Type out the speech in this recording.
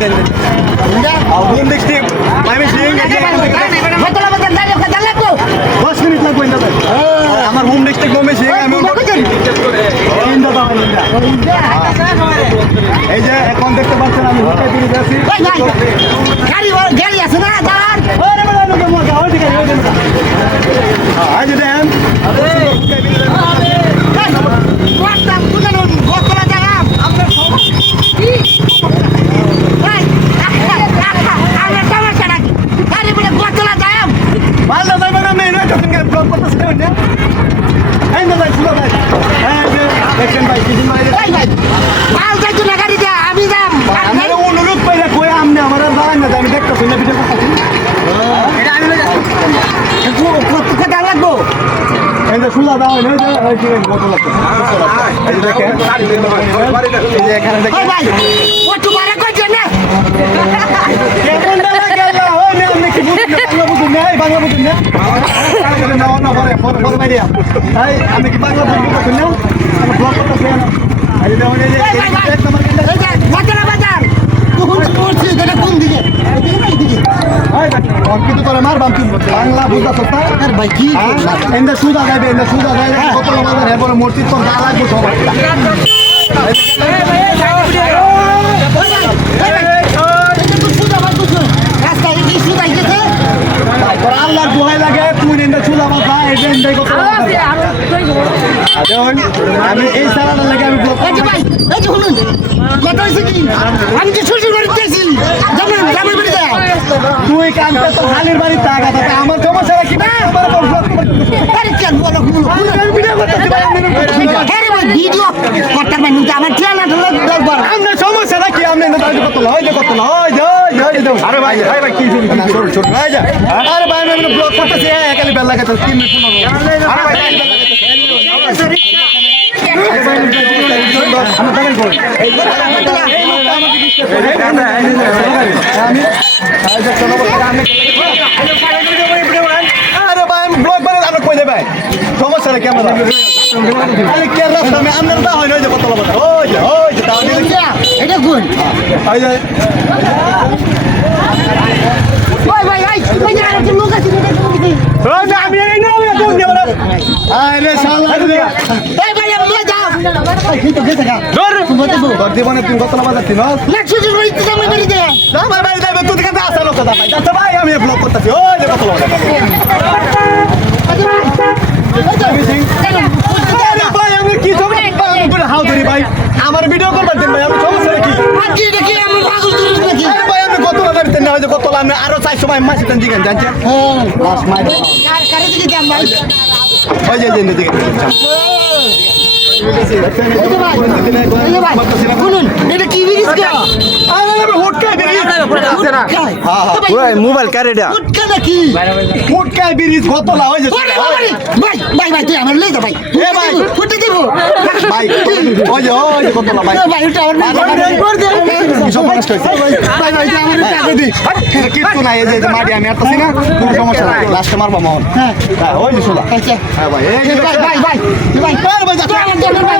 দেন home district আমি Singh 10 minute লাগবে দাদা আমার হোম ডিস্ট্রিক্ট বোম্বে সিং আমি এই যে এখন দেখতে পাচ্ছেন আমি হোটেল দিয়ে যাচ্ছি গাড়ি আছে না দাঁড়ান আজ দেন অনুরোধ করে কই আমনে আমার বাগান না আমি দেখতেছি না ভিডিও করতেছি কোথা লাগবো এই যে সুলা দাও না এই যে কত লাগছে এই যে দেখেন এই যে এখানে দেখেন ভাই ওটু মারা কইছে না কেমন লাগে ওই না আমি কি বুঝুন না বাংলা বুঝুন না না না পরে পরে মাইরিয়া এই আমি কি বাংলা বুঝুন না আমি ব্লগ করতেছি না এই যে দেখুন এই যে এক নম্বর বাজার কোন করছিস এটা কোন দিকে দিকে এই কিন্তু তোরা মার বাম বাংলা বুঝা সস্তা আর ভাই কি এন্ড সুদা যাবে কত বাজার এরপরে মসজিদ তো দা লাগবে সবাই আল্লাহর দোহাই লাগে তুই এন্ড সুদা বাবা এই যে কত আমি এই সারাটা লাগে আমি ব্লক এই যে ভাই এই যে শুনুন কথা হইছে কি আমি কি শ্বশুর বাড়িতেছি জানেন গ্রামের বাড়িতে তুই কানতে তো খালির বাড়ি টাকা থাকে আমার সমস্যা কি না আমার ব্লক আরে কেন বলো ভিডিও করতেছি ভাই আমি আরে ভাই ভিডিও করতে পারি না আমার চ্যানেল দেখবার আমরা সমস্যা নাকি আপনি না দাঁড়িয়ে কত হয় যে কত হয় আরে ভাই ভাই কি শুনি ছোট ছোট ভাই যা আরে ভাই আমি ব্লক করতেছি একালি বেল লাগাতে 3 মিনিট ফোন আরে ভাই আরে ভাই আমি ব্লক করে আমরা কই দেবে সমস্যা নাকি আমরা আরে কে রাস্তা আমি আমরা দা হয় না যে কত লাগবে ওই যে তাও এটা কোন এই যে ওই ভাই ওই যে আরেকটা লোক আছে এটা কোন দিকে আমি এই না আমি কোন দেব আরে শালা এই ভাই আমি যাও এই কি তো গেছে গা তোর জীবনে তুমি কত লাগবে তিন না শ্বশুর বাড়িতে জামাই বাড়িতে না ভাই ভাই যাবে তুই দিকে আসা লোক দা ভাই যাচ্ছে ভাই আমি ব্লক করতেছি ওই যে কত লাগবে আরে ভাই আমি কি জমি হাউ ধরি ভাই আমার ভিডিও করবার দিন ভাই আমি সমস্যা কি আজকে দেখি আমি পাগল করিস নাকি আরে ভাই আমি কত লাগার দিন না হয়তো কত আমি আরো 400 ভাই মাসি দেন দিকেন জানছেন হ্যাঁ লাস্ট মাই কার কারে দিকে যাম ভাই ওই যে দিন দিকে এই যে ভাই শুনুন এটা কি বিরিজ গা আরে আমি হুটকাই ব্রিজ ওই মোবাইল ক্যারেডা উটকা নাকি হুটকাই ব্রিজ কত লা ওই যে ওরে বাবারে ভাই ভাই ভাই তুই আমার লই যা ভাই এ ভাই ফুটে দিব ভাই ওই যে কত লা ভাই ভাই ওটা আমার করে দে সব নষ্ট হইছে ভাই ভাই তুই আমার টাকা দে কিচ্ছু নাই এই যে মাটি আমি আরতাছি না কোনো সমস্যা নাই লাস্টে মারবা মোহন হ্যাঁ ওই যে শুলা আচ্ছা হ্যাঁ ভাই এই যে ভাই ভাই ভাই ভাই ভাই ভাই